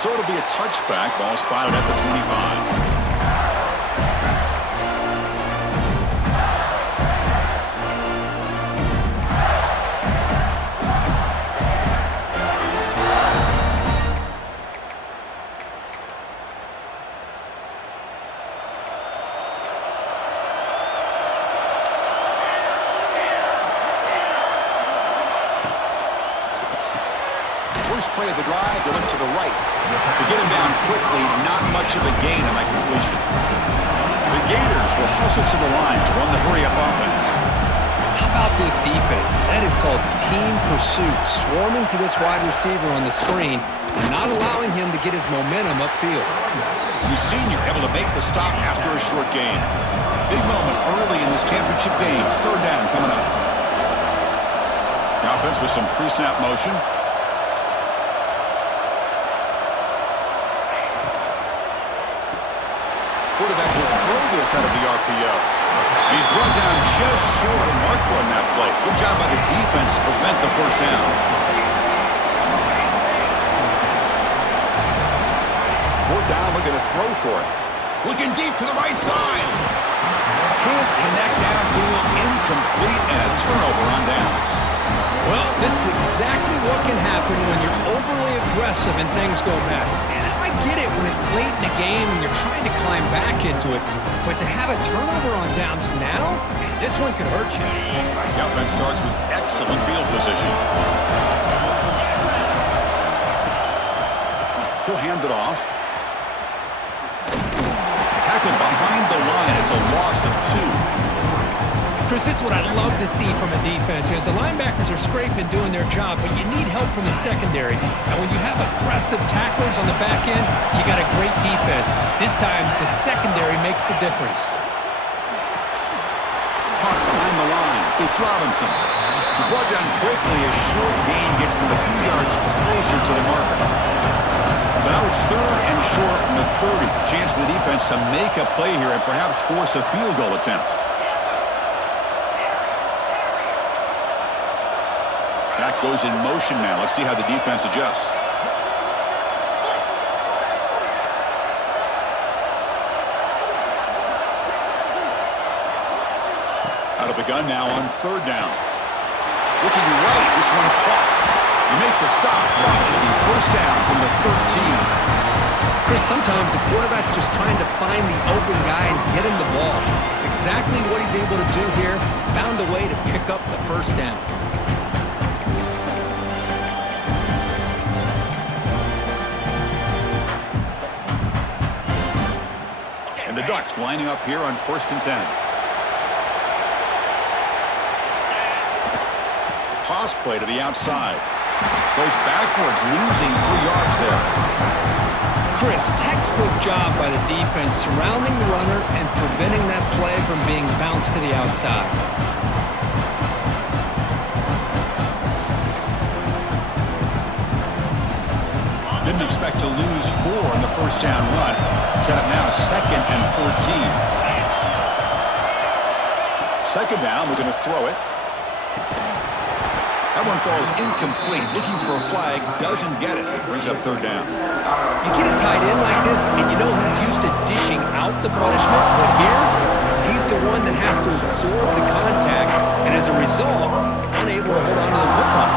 So it'll be a touchback. Ball spotted at the 25. First play of the drive, they look to the right. To get him down quickly, not much of a gain on that completion. The Gators will hustle to the line to run the hurry-up offense. How about this defense? That is called team pursuit, swarming to this wide receiver on the screen and not allowing him to get his momentum upfield. The senior able to make the stop after a short gain. Big moment early in this championship game. Third down coming up. The offense with some pre-snap motion. Quarterback will throw this out of the RPO. He's brought down just short of Marco on that play. Good job by the defense to prevent the first down. Fourth down, looking to throw for it. Looking deep to the right side. Can't connect downfield, incomplete, and a turnover on downs. Well, this is exactly what can happen when you're overly aggressive and things go bad. And I get it when it's late in the game and you're trying to climb back into it. But to have a turnover on downs now, man, this one could hurt you. The offense starts with excellent field position. He'll hand it off. Tackled behind the line. It's a loss of 2. Chris, this is what I love to see from a defense is the linebackers are scraping, doing their job, but you need help from the secondary. And when you have aggressive tacklers on the back end, you got a great defense. This time, the secondary makes the difference. Caught behind the line. It's Robinson. He's brought down quickly. A short gain gets them a few yards closer to the marker. So now it's third and short from the 30. Chance for the defense to make a play here and perhaps force a field goal attempt. Back goes in motion now. Let's see how the defense adjusts. Out of the gun now on third down. Looking right, this one caught. You make the stop. It'll be first down from the 13. Chris, sometimes the quarterback's just trying to find the open guy and get him the ball. It's exactly what he's able to do here. Found a way to pick up the first down. And the Ducks lining up here on 1st and 10. Toss play to the outside. Goes backwards, losing 3 yards there. Chris, textbook job by the defense surrounding the runner and preventing that play from being bounced to the outside. Didn't expect to lose 4 in the first down run. Set up now 2nd and 14. Second down, we're going to throw it. That one falls incomplete. Looking for a flag, doesn't get it. Brings up third down. You get a tight end like this, and you know he's used to dishing out the punishment, but here, he's the one that has to absorb the contact, and as a result, he's unable to hold on to the football.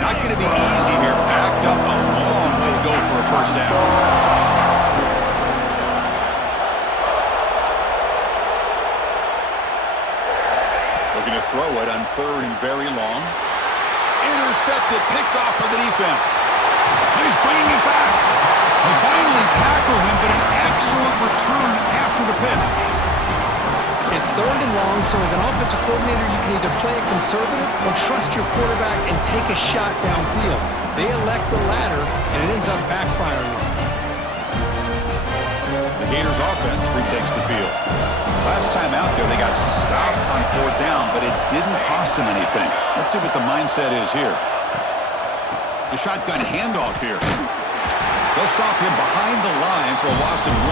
Not going to be easy here. Backed up a long way to go for a first down. Looking to throw it on third and very long. Intercepted, picked off by the defense. He's bringing it back. They finally tackle him, but an excellent return after the pick. It's third and long, so as an offensive coordinator, you can either play it conservative or trust your quarterback and take a shot downfield. They elect the latter, and it ends up backfiring on them. The Gators offense retakes the field. Last time out there, they got stopped on fourth down, but it didn't cost them anything. Let's see what the mindset is here. The shotgun handoff here. They'll stop him behind the line for a loss of 1.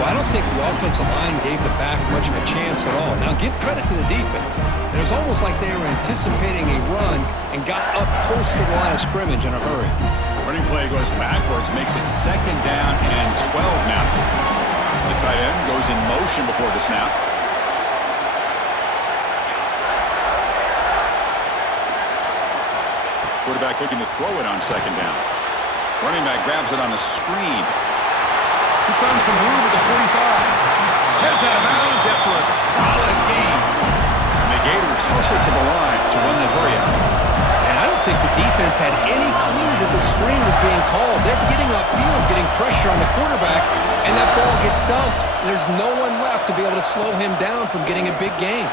Well, I don't think the offensive line gave the back much of a chance at all. Now, give credit to the defense. It was almost like they were anticipating a run and got up close to the line of scrimmage in a hurry. Running play goes backwards, makes it 2nd down and 12 now. The tight end goes in motion before the snap. Quarterback looking to throw it on 2nd down. Running back grabs it on a screen. He's found some room at the 45. Heads out of bounds after a solid gain. And the Gators hustle to the line to run the hurry out. And I don't think the defense had any clue that the screen was being called. They're getting upfield, getting pressure on the quarterback, and that ball gets dumped. There's no one left to be able to slow him down from getting a big gain.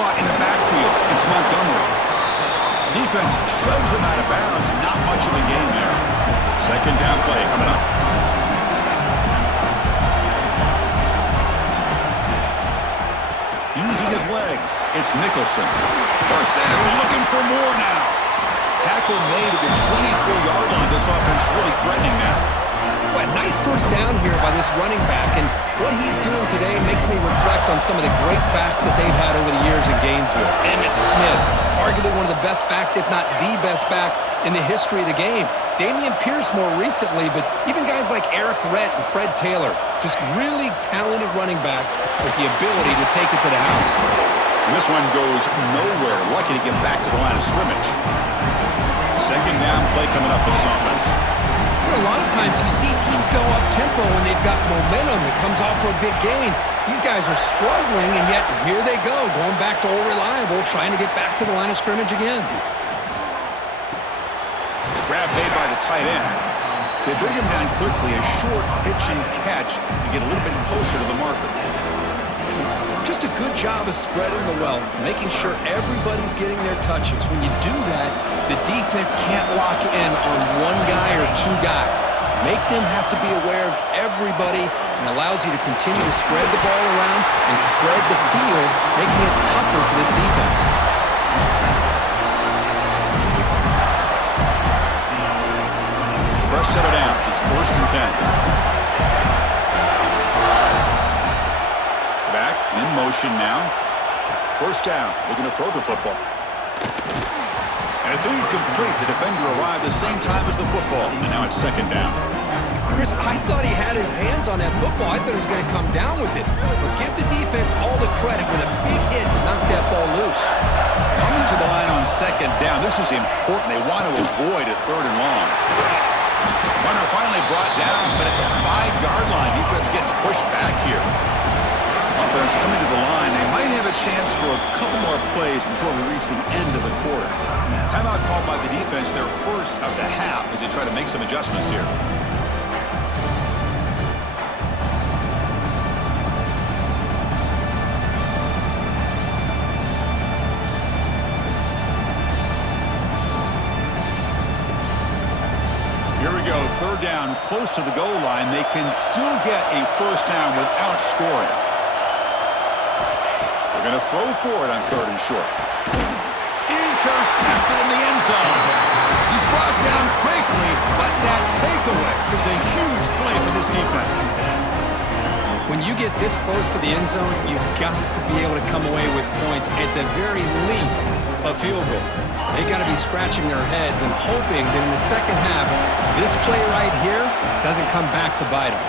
Caught in the backfield. It's Montgomery. Defense shoves him out of bounds. Not much of a gain there. 2nd down play coming up. Using his legs, it's Nicholson. First down, looking for more now. Tackle made at the 24-yard line. This offense really threatening now. What a nice first down here by this running back, and what he's doing today makes me reflect on some of the great backs that they've had over the years in Gainesville. Emmitt Smith, arguably one of the best backs, if not the best back in the history of the game. Dameon Pierce more recently, but even guys like Eric Rhett and Fred Taylor, just really talented running backs with the ability to take it to the house. And this one goes nowhere. Lucky to get back to the line of scrimmage. 2nd down play coming up for this offense. A lot of times you see teams go up-tempo when they've got momentum that comes off for a big gain. These guys are struggling, and yet here they go, going back to old reliable, trying to get back to the line of scrimmage again. Grab made by the tight end. They bring him down quickly, a short pitch and catch to get a little bit closer to the marker. Just a good job of spreading the wealth, making sure everybody's getting their touches. When you do that, the defense can't lock in on one guy or two guys. Make them have to be aware of everybody, and allows you to continue to spread the ball around and spread the field, making it tougher for this defense. Fresh set of downs. It's 1st and 10. Back in motion now. 1st down. Looking to throw the football. And it's incomplete. The defender arrived the same time as the football. And now it's 2nd down. Chris, I thought he had his hands on that football. I thought he was going to come down with it. But give the defense all the credit with a big hit to knock that ball loose. Coming to the line on 2nd down. This is important. They want to avoid a 3rd and long. Runner finally brought down, but at the 5-yard line, defense getting pushed back here. Offense coming to the line. They might have a chance for a couple more plays before we reach the end of the quarter. Timeout called by the defense, their first of the half, as they try to make some adjustments here. Here we go, 3rd down, close to the goal line. They can still get a 1st down without scoring. They're going to throw for it on 3rd and short. Intercepted in the end zone. He's brought down quickly, but that takeaway is a huge play for this defense. When you get this close to the end zone, you've got to be able to come away with points, at the very least, a field goal. They got to be scratching their heads and hoping that in the 2nd half, this play right here doesn't come back to bite them.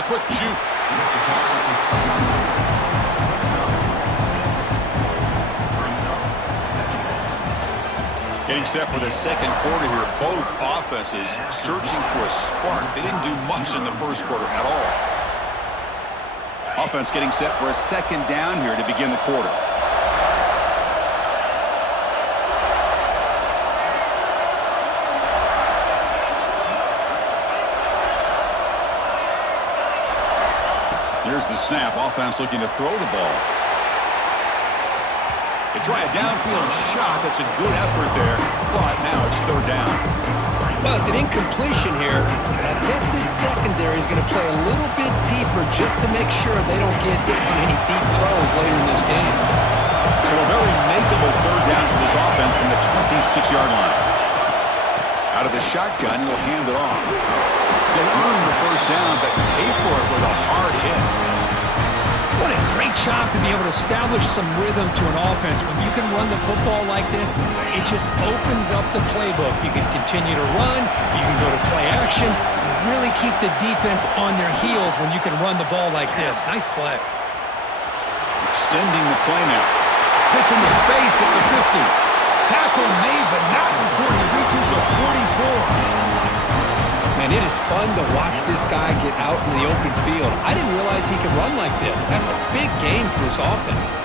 A quick juke. Getting set for the 2nd quarter here. Both offenses searching for a spark. They didn't do much in the 1st quarter at all. Offense getting set for a 2nd down here to begin the quarter. Here's the snap. Offense looking to throw the ball. They try a downfield shot. That's a good effort there, but now it's 3rd down. Well, it's an incompletion here, but I bet this secondary is going to play a little bit deeper just to make sure they don't get hit on any deep throws later in this game. So a very makeable 3rd down for this offense from the 26-yard line. Out of the shotgun, he'll hand it off. He'll earn the 1st down, but What a great job to be able to establish some rhythm to an offense. When you can run the football like this, it just opens up the playbook. You can continue to run. You can go to play action. You really keep the defense on their heels when you can run the ball like this. Nice play. Extending the play now. Hits into space at the 50. Tackle made, but not before he reaches the 44. Man, it is fun to watch this guy get out in the open field. I didn't realize he could run like this. That's a big gain for this offense.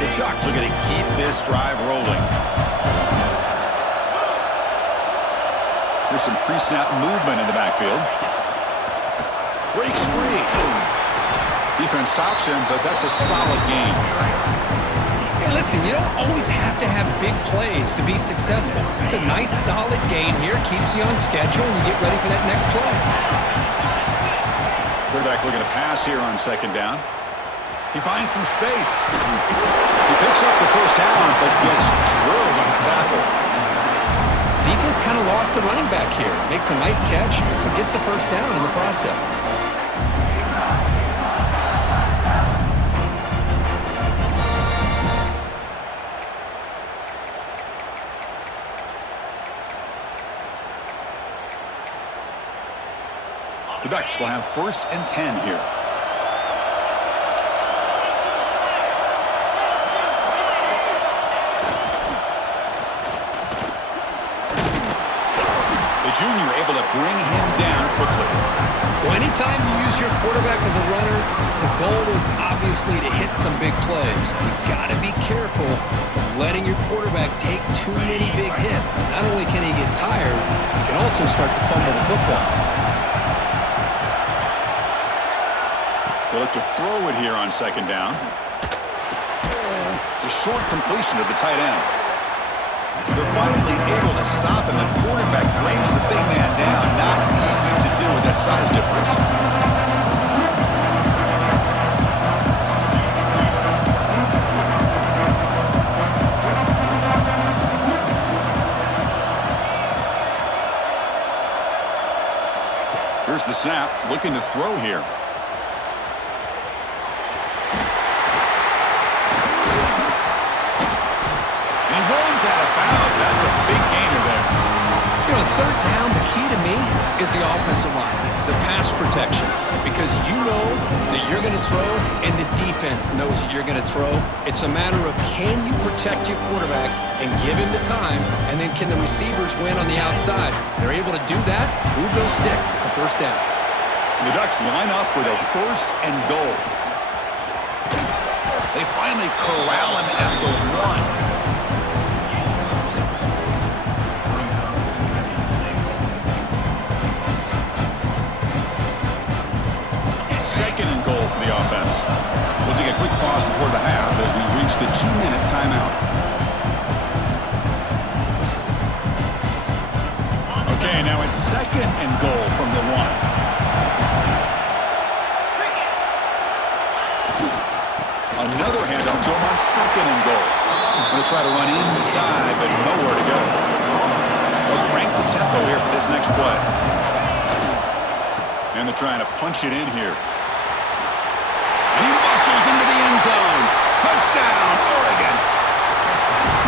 The Ducks are going to keep this drive rolling. There's some pre-snap movement in the backfield. Breaks free. Defense stops him, but that's a solid gain. Hey, listen, you don't always have to have big plays to be successful. It's a nice, solid gain here. Keeps you on schedule, and you get ready for that next play. Quarterback looking to pass here on second down. He finds some space. He picks up the first down, but gets drilled on the tackle. Defense kind of lost a running back here. Makes a nice catch, but gets the first down in the process. The Ducks will have 1st and 10 here. The junior able to bring him down quickly. Well, anytime you use your quarterback as a runner, the goal is obviously to hit some big plays. You've got to be careful of letting your quarterback take too many big hits. Not only can he get tired, he can also start to fumble the football. They'll look to throw it here on second down. It's a short completion to the tight end. They're finally able to stop him. The quarterback brings the big man down. Not easy to do with that size difference. Here's the snap. Looking to throw here. That's a big gainer there. You know, third down, the key to me is the offensive line, the pass protection, because you know that you're going to throw and the defense knows that you're going to throw. It's a matter of can you protect your quarterback and give him the time, and then can the receivers win on the outside? They're able to do that, move those sticks. It's a first down. The Ducks line up with a 1st and goal. They finally corral him at the 1. Second and goal for the offense. We'll take a quick pause before the half as we reach the 2-minute timeout. Okay, now it's 2nd and goal from the 1. Another handoff to him on 2nd and goal. Going to try to run inside, but nowhere to go. They'll crank the tempo here for this next play. And they're trying to punch it in here. And he muscles into the end zone. Touchdown, Oregon.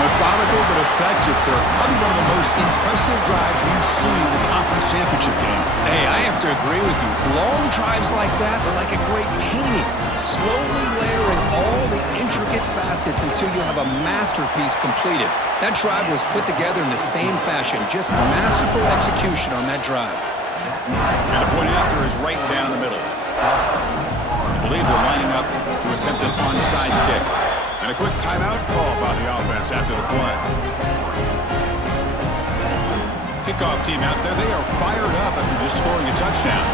Methodical but effective, Kirk. Probably one of the most impressive drives we've seen in the conference championship game. Hey, I have to agree with you. Long drives like that are like a great painting. Slowly layering all the intricate facets until you have a masterpiece completed. That drive was put together in the same fashion. Just masterful execution on that drive. And the point after is right down the middle. I believe they're lining up to attempt an onside kick. And a quick timeout call by the offense after the play. Kickoff team out there, they are fired up after just scoring a touchdown.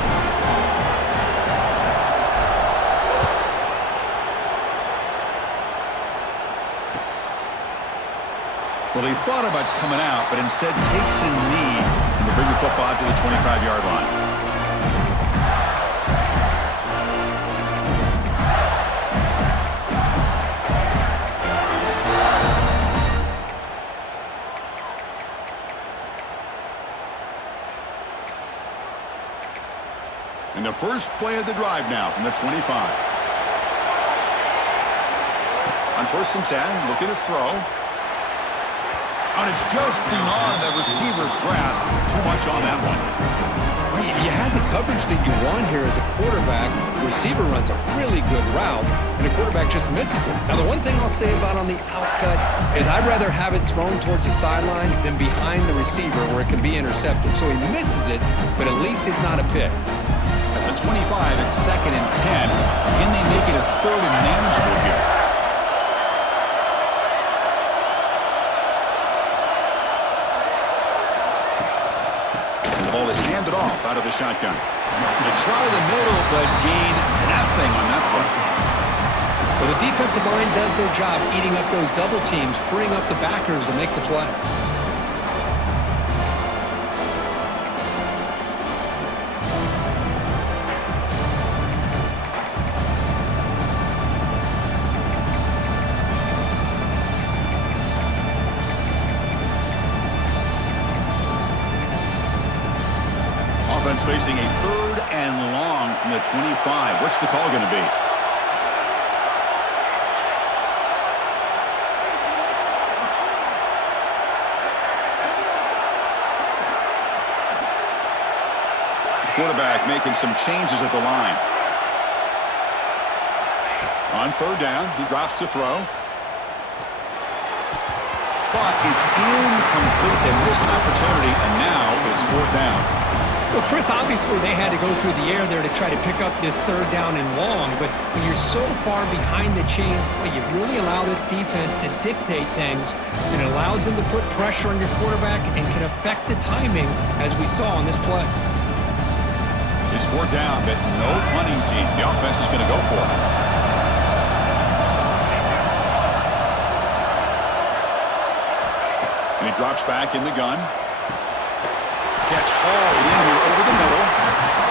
Well, he thought about coming out, but instead takes a knee to bring the football to the 25-yard line. And the first play of the drive now from the 25. On 1st and 10, looking to throw. And it's just beyond the receiver's grasp. Too much on that one. Well, you had the coverage that you want here as a quarterback. The receiver runs a really good route, and the quarterback just misses it. Now, the one thing I'll say about on the outcut is I'd rather have it thrown towards the sideline than behind the receiver where it can be intercepted. So he misses it, but at least it's not a pick. At the 25, it's 2nd and 10. Can they make it a 3rd and manageable here? The ball is handed off out of the shotgun. They try the middle, but gain nothing on that play. Well, the defensive line does their job eating up those double teams, freeing up the backers to make the play. Offense facing a 3rd and long from the 25. What's the call going to be? Quarterback making some changes at the line. On 3rd down, he drops to throw. But it's incomplete. They miss an opportunity, and now it's 4th down. Well, Chris, obviously they had to go through the air there to try to pick up this 3rd down and long, but when you're so far behind the chains, boy, you really allow this defense to dictate things, and it allows them to put pressure on your quarterback and can affect the timing, as we saw on this play. It's 4th down, but no punting team. The offense is going to go for it. And he drops back in the gun. Catch hauled in here over the middle.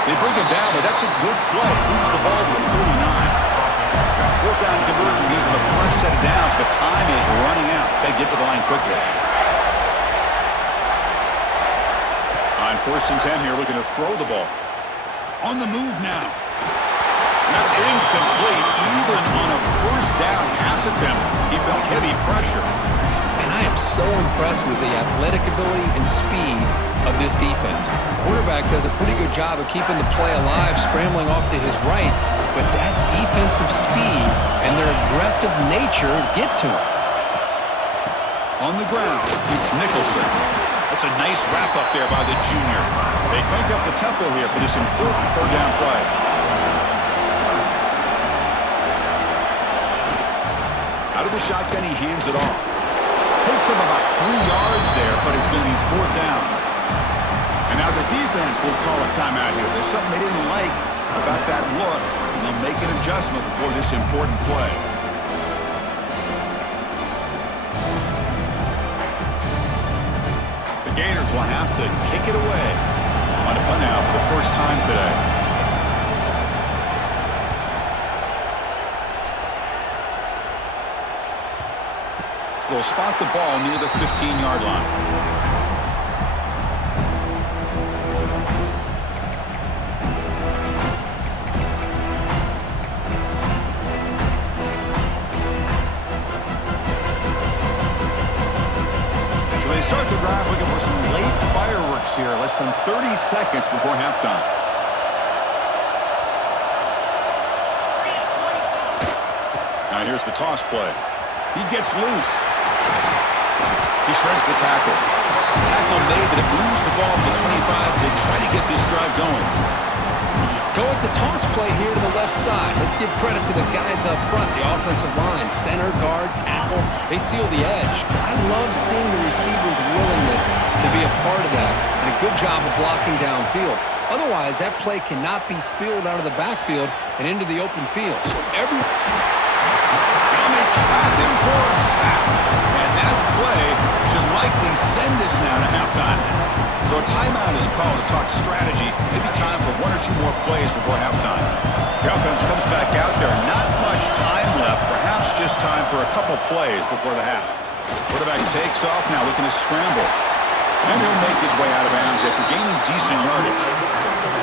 They bring him down, but that's a good play. Moves the ball to the 39. 4th down conversion gives them a fresh set of downs, but time is running out. They get to the line quickly. On 1st and 10 here, looking to throw the ball. On the move now. And that's incomplete. Even on a 1st down pass attempt, he felt heavy pressure. And I am so impressed with the athletic ability and speed of this defense. Quarterback does a pretty good job of keeping the play alive, scrambling off to his right, but that defensive speed and their aggressive nature get to him. On the ground, it's Nicholson. That's a nice wrap-up there by the junior. They crank up the tempo here for this important 3rd down play. Out of the shotgun, he hands it off. Takes him about 3 yards there, but it's going to be 4th down. And now the defense will call a timeout here. There's something they didn't like about that look, and they'll make an adjustment before this important play. The Gators will have to kick it away on a punt now for the first time today. So they'll spot the ball near the 15-yard line. They start the drive looking for some late fireworks here, less than 30 seconds before halftime. Now here's the toss play. He gets loose. He shreds the tackle. Tackle made, but it moves the ball to the 25 to try to get this drive going. Go with the toss play here to the left side. Let's give credit to the guys up front, the offensive line, center, guard, tackle. They seal the edge. I love seeing the receiver's willingness to be a part of that, and a good job of blocking downfield. Otherwise, that play cannot be spilled out of the backfield and into the open field. So and they trapped him for a sack. And that play should likely send us now to halftime. So a timeout is called to talk strategy. Maybe time for 1 or 2 more plays before halftime. The offense comes back out there. Not much time left. Perhaps just time for a couple plays before the half. Quarterback takes off now, looking to scramble. And he'll make his way out of bounds after gaining decent yardage.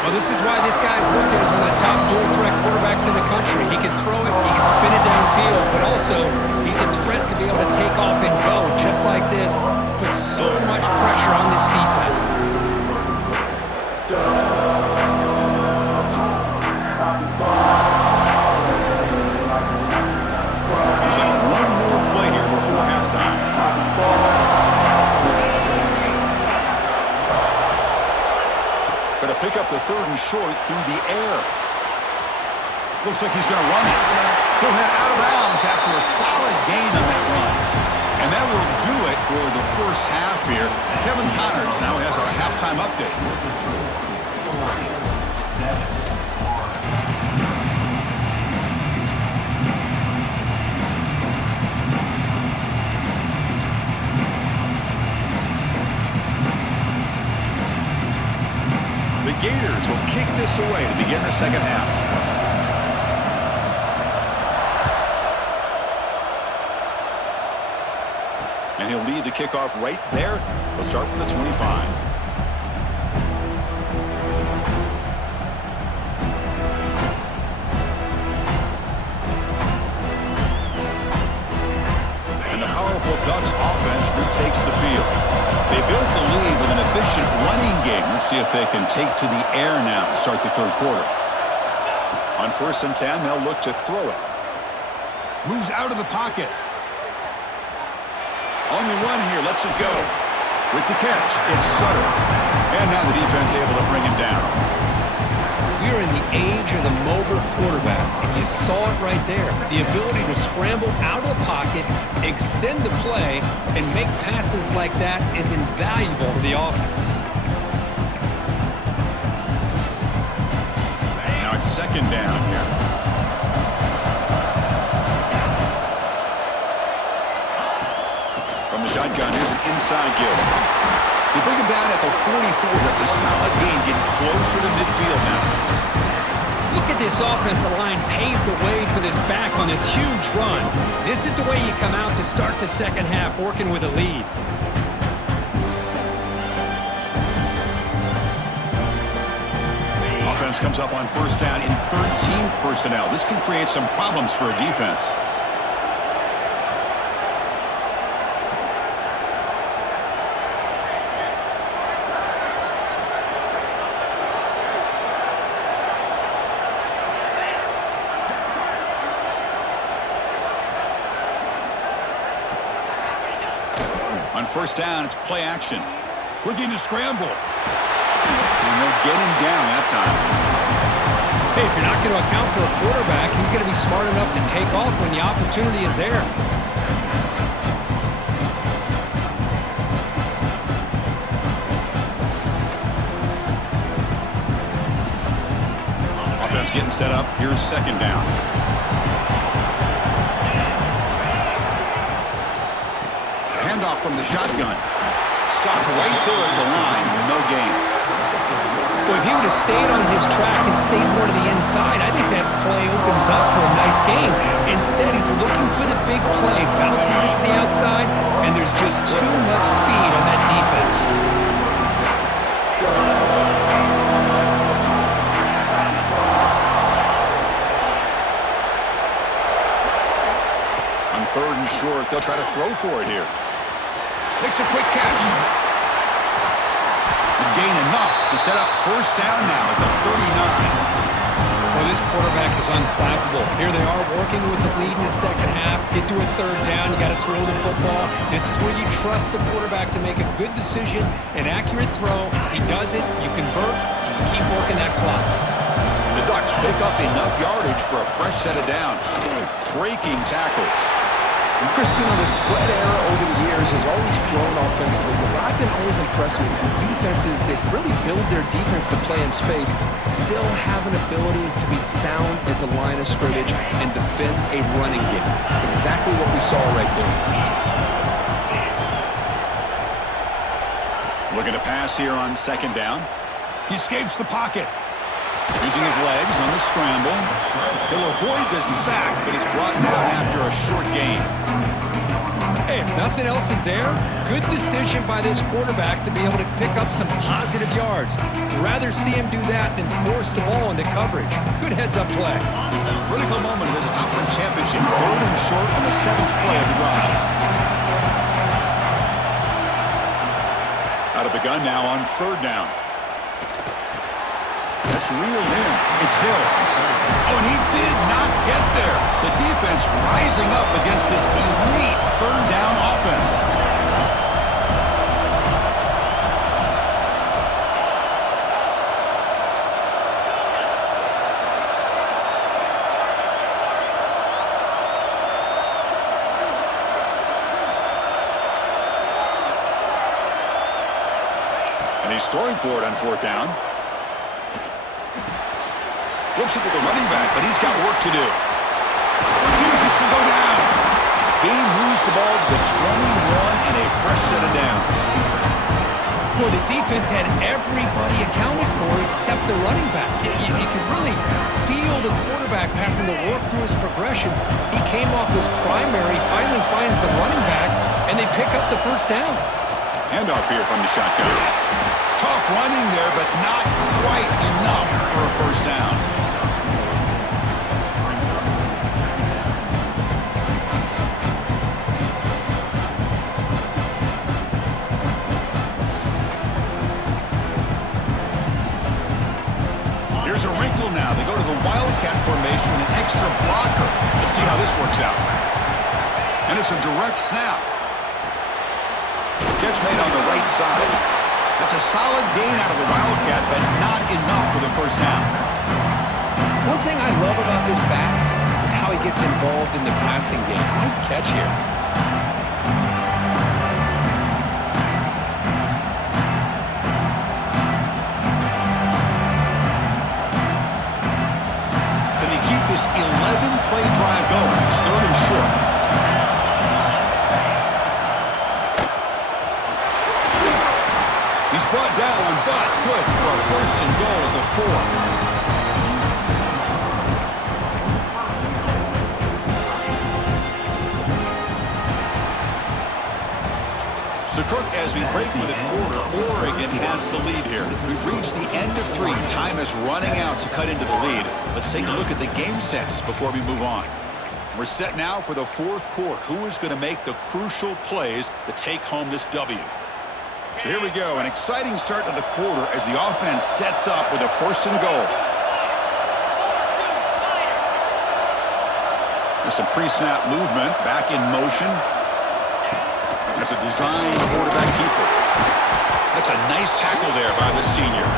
Well, this is why this guy's looked at as one of the top dual-threat quarterbacks in the country. He can throw it, he can spin it downfield, but also he's a threat to be able to take off and go just like this. Puts so much pressure on this defense. There's like one more play here before halftime. Going to pick up the 3rd and short through the air. Looks like he's going to run it. He'll head out of bounds after a solid gain on that run. And that will do it for the first half here. Kevin Connors now has our halftime update. The Gators will kick this away to begin the second half. And he'll lead the kickoff right there. He'll start from the 25. And the powerful Ducks offense retakes the field. They built the lead with an efficient running game. Let's see if they can take to the air now to start the 3rd quarter. On 1st and 10, they'll look to throw it. Moves out of the pocket. On the run here, lets it go. With the catch, it's Sutter. And now the defense able to bring him down. We are in the age of the mobile quarterback, and you saw it right there. The ability to scramble out of the pocket, extend the play, and make passes like that is invaluable to the offense. Now it's 2nd down here. From the shotgun, here's an inside give. They bring him down at the 44. That's a solid gain, getting closer to midfield now. Look at this offensive line paved the way for this back on this huge run. This is the way you come out to start the second half, working with a lead. Offense comes up on 1st down in 13 personnel. This can create some problems for a defense. On 1st down, it's play action. Looking to scramble. And they'll get him down that time. Hey, if you're not going to account for a quarterback, he's going to be smart enough to take off when the opportunity is there. Offense getting set up. Here's 2nd down. Handoff from the shotgun. Stopped right there at the line. No gain. Well, if he would have stayed on his track and stayed more to the inside, I think that play opens up for a nice gain. Instead, he's looking for the big play, bounces it to the outside, and there's just too much speed on that defense. On 3rd and short, they'll try to throw for it here. Makes a quick catch. And gain enough to set up 1st down now at the 39. Well, this quarterback is unflappable. Here they are working with the lead in the second half. Get to a 3rd down, you got to throw the football. This is where you trust the quarterback to make a good decision, an accurate throw. He does it, you convert, and you keep working that clock. The Ducks pick up enough yardage for a fresh set of downs. Breaking tackles. Christian, the spread era over the years has always grown offensively, but what I've been always impressed with defenses that really build their defense to play in space still have an ability to be sound at the line of scrimmage and defend a running game. It's exactly what we saw right there. Looking to pass here on 2nd down. He escapes the pocket. Using his legs on the scramble. He'll avoid the sack, but he's brought down after a short gain. Hey, Hey, if nothing else is there, good decision by this quarterback to be able to pick up some positive yards. Rather see him do that than force the ball into coverage. Good heads-up play. Critical moment of this conference championship. 3rd and short on the 7th play of the drive. Out of the gun now on 3rd down. That's reeled in. It's Hill. Oh, and he did not get there. The defense rising up against this elite 3rd down offense. And he's throwing for it on 4th down. Flips it to the running back, but he's got work to do. Refuses to go down. Gain moves the ball to the 21 and a fresh set of downs. Boy, the defense had everybody accounted for except the running back. You could really feel the quarterback having to work through his progressions. He came off his primary, finally finds the running back, and they pick up the 1st down. Handoff here from the shotgun. Tough running there, but not quite enough for a 1st down. Here's a wrinkle now. They go to the Wildcat formation with an extra blocker. Let's see how this works out. And it's a direct snap. Catch made on the right side. That's a solid gain out of the Wildcat, but not enough for the 1st down. One thing I love about this back is how he gets involved in the passing game. Nice catch here. Can they keep this 11-play drive going? It's 3rd and short. He's brought down, but good for a 1st and goal at the 4. So, Kirk, as we break for the quarter, Oregon has the lead here. We've reached the end of 3. Time is running out to cut into the lead. Let's take a look at the game sets before we move on. We're set now for the 4th quarter. Who is going to make the crucial plays to take home this W? So here we go, an exciting start to the quarter as the offense sets up with a 1st and goal. There's some pre-snap movement, back in motion. That's a designed quarterback keeper. That's a nice tackle there by the senior.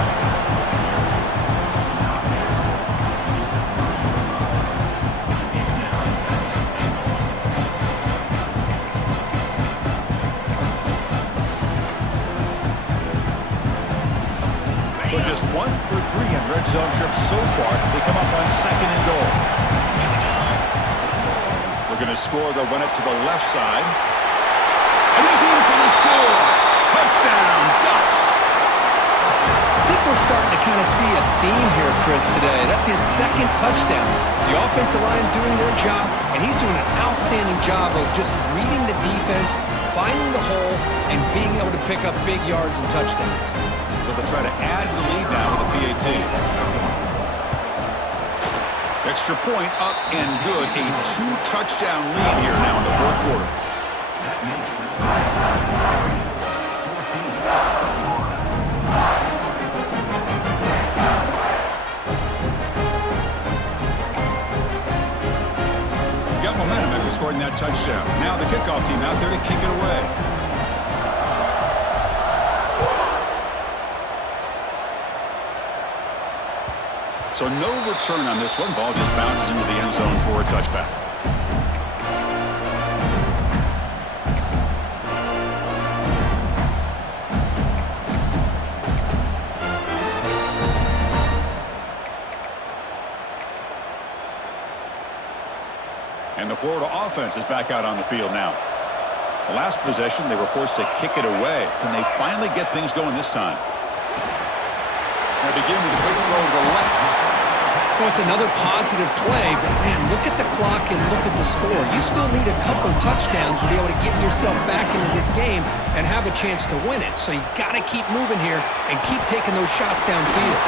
So just 1 for 3 in red zone trips so far. They come up on 2nd and goal. We're going to score. They'll run it to the left side. And he's in for the score. Touchdown, Ducks. I think we're starting to kind of see a theme here, Chris, today. That's his 2nd touchdown. The offensive line doing their job, and he's doing an outstanding job of just reading the defense, finding the hole, and being able to pick up big yards and touchdowns. So they'll try to add to the lead now with a PAT. Extra point up and good. A 2-touchdown lead here now in the 4th quarter. Got momentum after scoring that touchdown. Now the kickoff team out there to kick it away. So no return on this one. Ball just bounces into the end zone for a touchback. And the Florida offense is back out on the field now. The last possession, they were forced to kick it away. Can they finally get things going this time? They begin with a quick throw to the left. Well, it's another positive play, but man, look at the clock and look at the score. You still need a couple touchdowns to be able to get yourself back into this game and have a chance to win it. So you got to keep moving here and keep taking those shots downfield.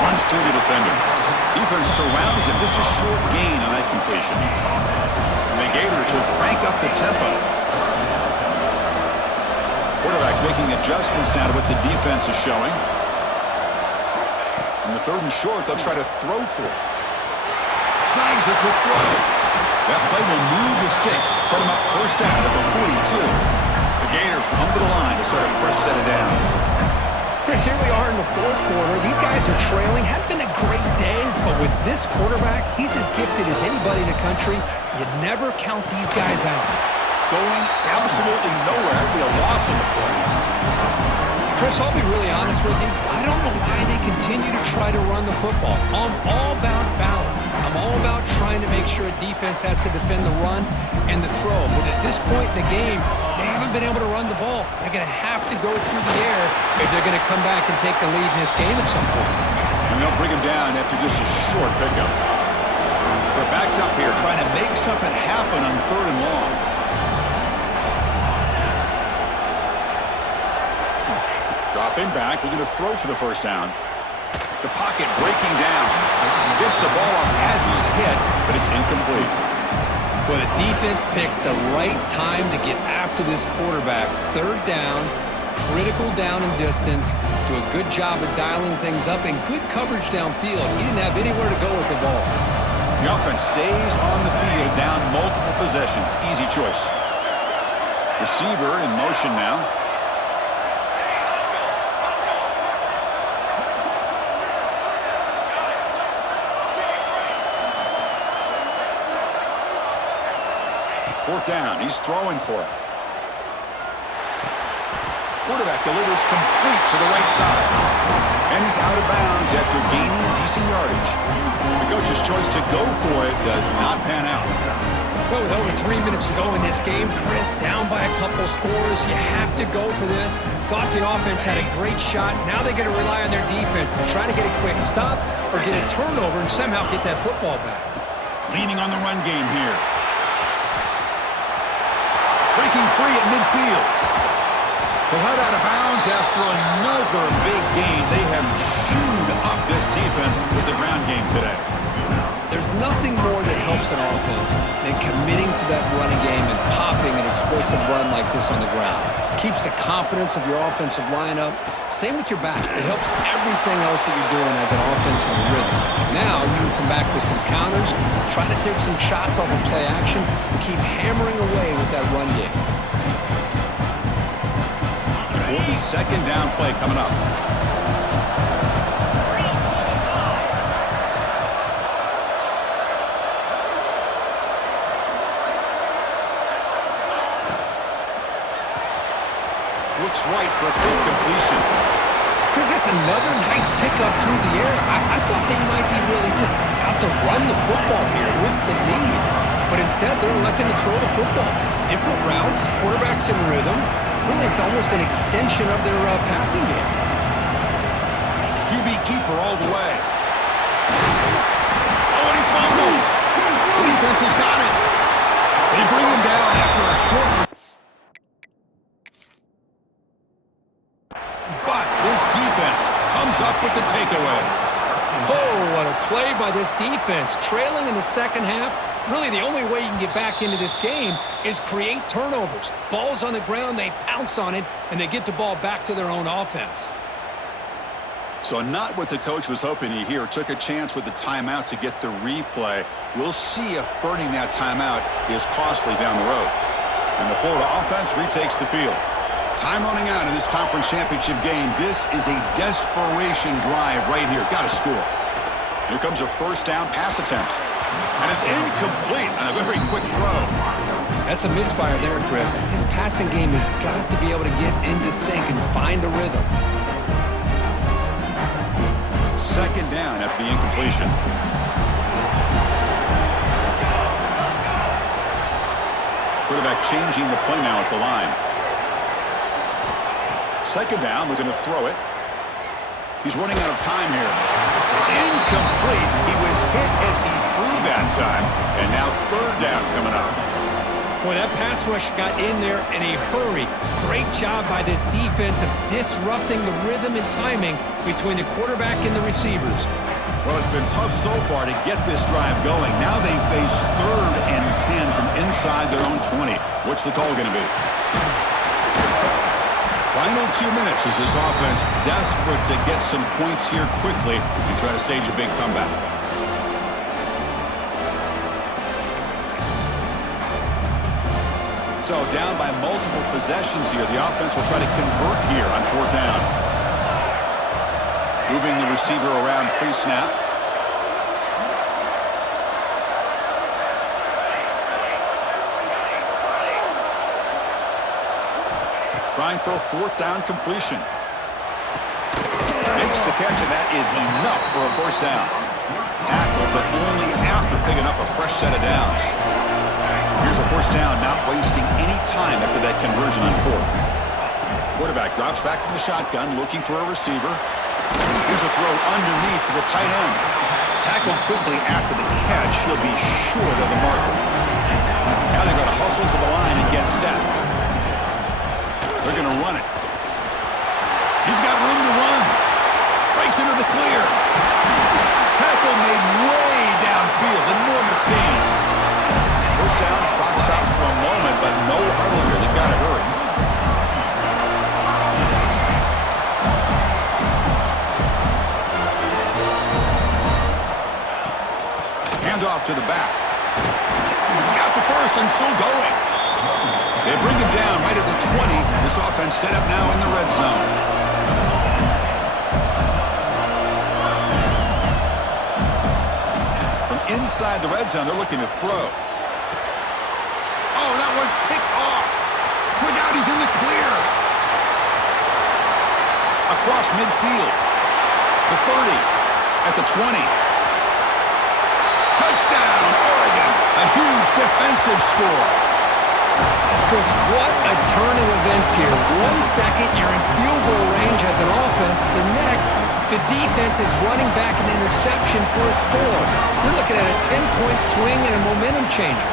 Runs through the defender. Defense surrounds him. Just a short gain on that completion. And the Gators will crank up the tempo. Quarterback making adjustments now to what the defense is showing. On the 3rd and short, they'll try to throw for it. Snags a quick throw. That play will move the sticks, set him up first down at the 42. The Gators come to the line to start a fresh set of downs. Chris, here we are in the 4th quarter. These guys are trailing. Hadn't been a great day, but with this quarterback, he's as gifted as anybody in the country. You never count these guys out. Going absolutely nowhere. That'd be a loss on the play. Chris, I'll be really honest with you. I don't know why they continue to try to run the football. I'm all about balance. I'm all about trying to make sure a defense has to defend the run and the throw. But at this point in the game, they haven't been able to run the ball. They're going to have to go through the air if they're going to come back and take the lead in this game at some point. And they'll bring him down after just a short pickup. They're backed up here trying to make something happen on 3rd and long. Dropping back, looking to throw for the first down. The pocket breaking down. Gets the ball off as he's hit, but it's incomplete. Well, the defense picks the right time to get after this quarterback. 3rd down, critical down and distance. Do a good job of dialing things up and good coverage downfield. He didn't have anywhere to go with the ball. The offense stays on the field, down multiple possessions. Easy choice. Receiver in motion now. Fourth down. He's throwing for it. Quarterback delivers complete to the right side. And he's out of bounds after gaining decent yardage. The coach's choice to go for it does not pan out. Well, with over 3 minutes to go in this game, Chris, down by a couple scores, you have to go for this. Thought the offense had a great shot. Now they're going to rely on their defense to try to get a quick stop or get a turnover and somehow get that football back. Leaning on the run game here. Breaking free at midfield. They'll head out of bounds after another big gain. They have chewed up this defense with the ground game today. There's nothing more that helps an offense than committing to that running game and popping an explosive run like this on the ground. Keeps the confidence of your offensive lineup. Same with your back. It helps everything else that you're doing as an offensive rhythm. Now you can come back with some counters, try to take some shots off of play action, and keep hammering away with that run game. Important 2nd down play coming up. Looks right for a quick completion. Chris, that's another nice pickup through the air. I thought they might be really just out to run the football here with the lead. But instead, they're electing to throw the football. Different routes, quarterbacks in rhythm. Really, it's almost an extension of their passing game. QB keeper all the way. Oh, and he fumbles. The defense has got it. They bring him down after a short. But this defense comes up with the takeaway. Oh, what a play by this defense. Trailing in the 2nd half. Really, the only way you can get back into this game is create turnovers. Ball's on the ground, they pounce on it, and they get the ball back to their own offense. So not what the coach was hoping to hear. Took a chance with the timeout to get the replay. We'll see if burning that timeout is costly down the road. And the Florida offense retakes the field. Time running out in this conference championship game. This is a desperation drive right here. Got to score. Here comes a 1st down pass attempt. And it's incomplete on a very quick throw. That's a misfire there, Chris. This passing game has got to be able to get into sync and find a rhythm. 2nd down after the incompletion. Quarterback changing the play now at the line. 2nd down, looking to throw it. He's running out of time here. It's incomplete. He was hit as he threw that time. And now third down coming up. Boy, that pass rush got in there in a hurry. Great job by this defense of disrupting the rhythm and timing between the quarterback and the receivers. Well, it's been tough so far to get this drive going. Now they face 3rd and 10 from inside their own 20. What's the call going to be? Final 2 minutes as this offense desperate to get some points here quickly and try to stage a big comeback. So down by multiple possessions here. The offense will try to convert here on 4th down. Moving the receiver around pre-snap. Trying for a 4th down completion. Makes the catch, and that is enough for a 1st down. Tackle, but only after picking up a fresh set of downs. Here's a 1st down, not wasting any time after that conversion on 4th. Quarterback drops back from the shotgun, looking for a receiver. Here's a throw underneath to the tight end. Tackled quickly after the catch. He'll be short of the marker. Now they're going to hustle to the line and get set. They're going to run it. He's got room to run. Breaks into the clear. Tackle made way downfield. Enormous gain. 1st down, clock stops for a moment, but no huddle here. They've got to hurry. Handoff to the back. He's got the first and still going. They bring him down right at the 20. This offense set up now in the red zone. From inside the red zone, they're looking to throw. Oh, that one's picked off. Look out, he's in the clear. Across midfield. The 30. At the 20. Touchdown, Oregon. A huge defensive score. Chris, what a turn of events here. 1 second, you're in field goal range as an offense. The next, the defense is running back an interception for a score. You're looking at a 10-point swing and a momentum changer.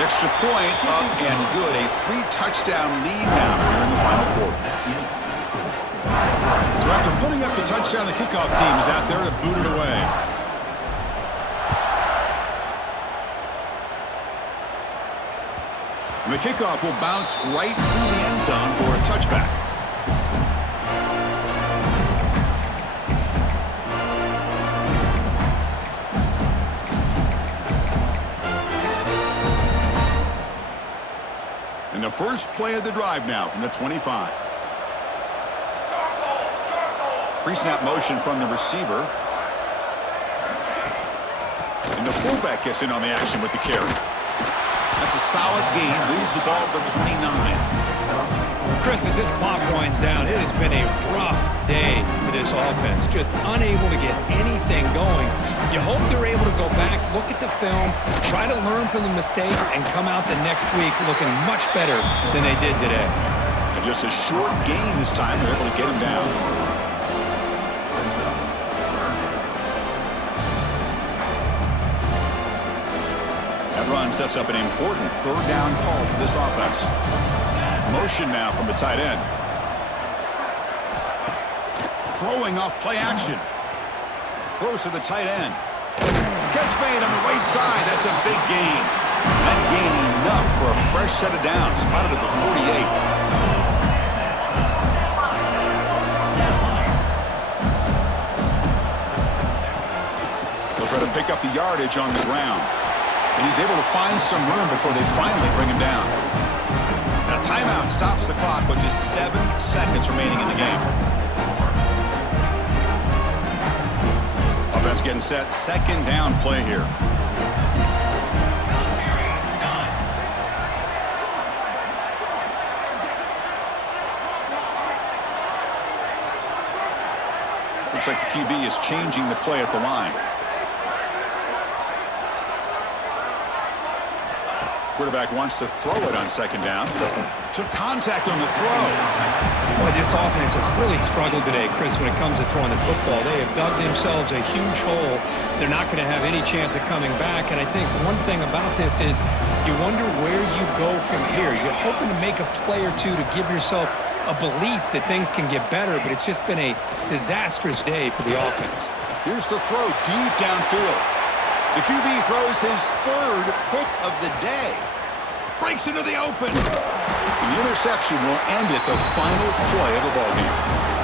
Extra point up and good. A 3-touchdown lead now here in the final quarter. So after putting up the touchdown, the kickoff team is out there to boot it away. And the kickoff will bounce right through the end zone for a touchback. And the first play of the drive now from the 25. Pre-snap motion from the receiver. And the fullback gets in on the action with the carry. That's a solid gain. Moves the ball to the 29. Chris, as this clock winds down, it has been a rough day for this offense. Just unable to get anything going. You hope they're able to go back, look at the film, try to learn from the mistakes, and come out the next week looking much better than they did today. And just a short gain this time. They're able to get him down. Run sets up an important 3rd down call for this offense. Motion now from the tight end. Throwing off play action. Throws to the tight end. Catch made on the right side. That's a big gain. That gain enough for a fresh set of downs. Spotted at the 48. They'll try to pick up the yardage on the ground. And he's able to find some room before they finally bring him down. And a timeout stops the clock with just 7 seconds remaining in the game. Offense getting set. 2nd down play here. Looks like the QB is changing the play at the line. Quarterback wants to throw it on second down. Took contact on the throw. Boy, this offense has really struggled today, Chris, when it comes to throwing the football. They have dug themselves a huge hole. They're not going to have any chance of coming back. And I think one thing about this is you wonder where you go from here. You're hoping to make a play or two to give yourself a belief that things can get better, but it's just been a disastrous day for the offense. Here's the throw deep downfield. The QB throws his third pick of the day. Breaks into the open. The interception will end it, the final play of the ballgame.